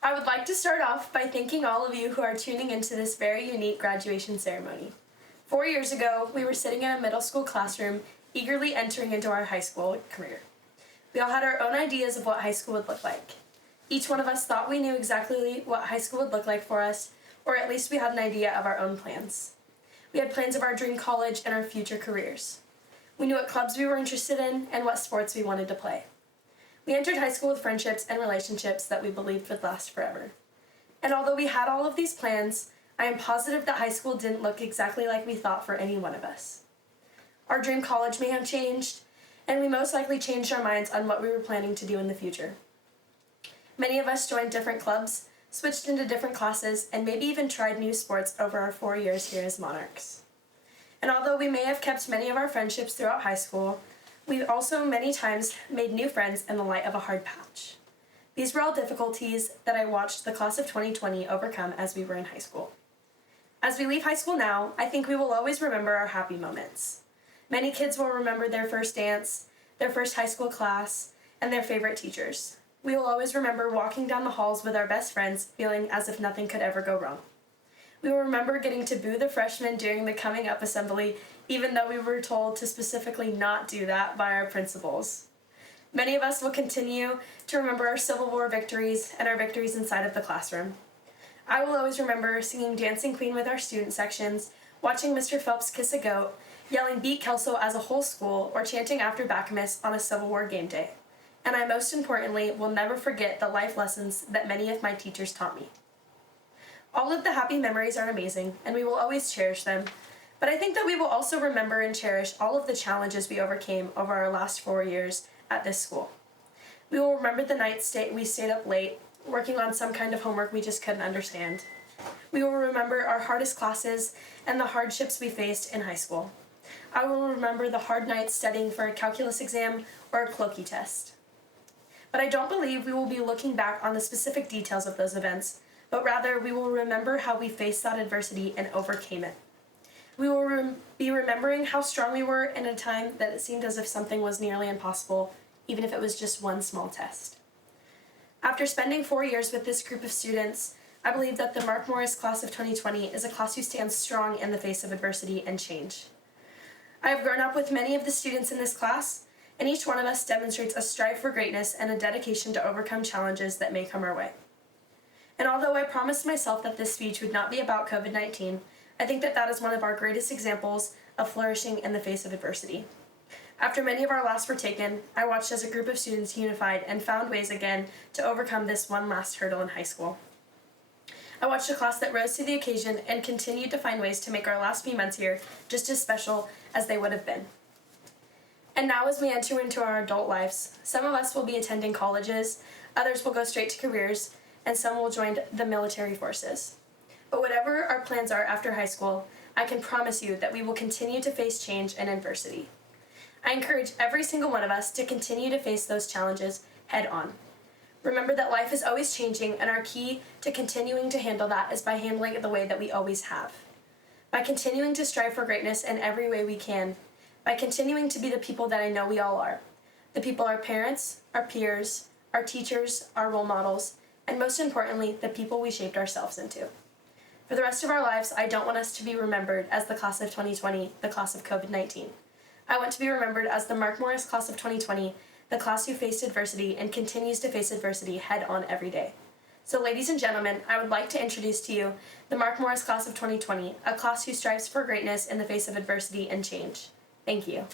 I would like to start off by thanking all of you who are tuning into this very unique graduation ceremony. 4 years ago, we were sitting in a middle school classroom, eagerly entering into our high school career. We all had our own ideas of what high school would look like. Each one of us thought we knew exactly what high school would look like for us, or at least we had an idea of our own plans. We had plans of our dream college and our future careers. We knew what clubs we were interested in and what sports we wanted to play. We entered high school with friendships and relationships that we believed would last forever. And although we had all of these plans, I am positive that high school didn't look exactly like we thought for any one of us. Our dream college may have changed, and we most likely changed our minds on what we were planning to do in the future. Many of us joined different clubs, switched into different classes, and maybe even tried new sports over our 4 years here as Monarchs. And although we may have kept many of our friendships throughout high school, we also many times made new friends in the light of a hard patch. These were all difficulties that I watched the class of 2020 overcome as we were in high school. As we leave high school now, I think we will always remember our happy moments. Many kids will remember their first dance, their first high school class, and their favorite teachers. We will always remember walking down the halls with our best friends, feeling as if nothing could ever go wrong. We will remember getting to boo the freshmen during the coming up assembly, even though we were told to specifically not do that by our principals. Many of us will continue to remember our Civil War victories and our victories inside of the classroom. I will always remember singing Dancing Queen with our student sections, watching Mr. Phelps kiss a goat, yelling Beat Kelso as a whole school, or chanting after Bacchamus on a Civil War game day. And I most importantly will never forget the life lessons that many of my teachers taught me. All of the happy memories are amazing, and we will always cherish them, but I think that we will also remember and cherish all of the challenges we overcame over our last 4 years at this school. We will remember the nights we stayed up late, working on some kind of homework we just couldn't understand. We will remember our hardest classes and the hardships we faced in high school. I will remember the hard nights studying for a calculus exam or a colloquy test. But I don't believe we will be looking back on the specific details of those events, but rather we will remember how we faced that adversity and overcame it. We will be remembering how strong we were in a time that it seemed as if something was nearly impossible, even if it was just one small test. After spending 4 years with this group of students, I believe that the Mark Morris class of 2020 is a class who stands strong in the face of adversity and change. I have grown up with many of the students in this class, and each one of us demonstrates a strive for greatness and a dedication to overcome challenges that may come our way. And although I promised myself that this speech would not be about COVID-19, I think that that is one of our greatest examples of flourishing in the face of adversity. After many of our lives were taken, I watched as a group of students unified and found ways again to overcome this one last hurdle in high school. I watched a class that rose to the occasion and continued to find ways to make our last few months here just as special as they would have been. And now as we enter into our adult lives, some of us will be attending colleges, others will go straight to careers, and some will join the military forces. But whatever our plans are after high school, I can promise you that we will continue to face change and adversity. I encourage every single one of us to continue to face those challenges head on. Remember that life is always changing, and our key to continuing to handle that is by handling it the way that we always have. By continuing to strive for greatness in every way we can. By continuing to be the people that I know we all are. The people our parents, our peers, our teachers, our role models, and most importantly, the people we shaped ourselves into. For the rest of our lives, I don't want us to be remembered as the class of 2020, the class of COVID-19. I want to be remembered as the Mark Morris class of 2020, the class who faced adversity and continues to face adversity head on every day. So ladies and gentlemen, I would like to introduce to you the Mark Morris class of 2020, a class who strives for greatness in the face of adversity and change. Thank you.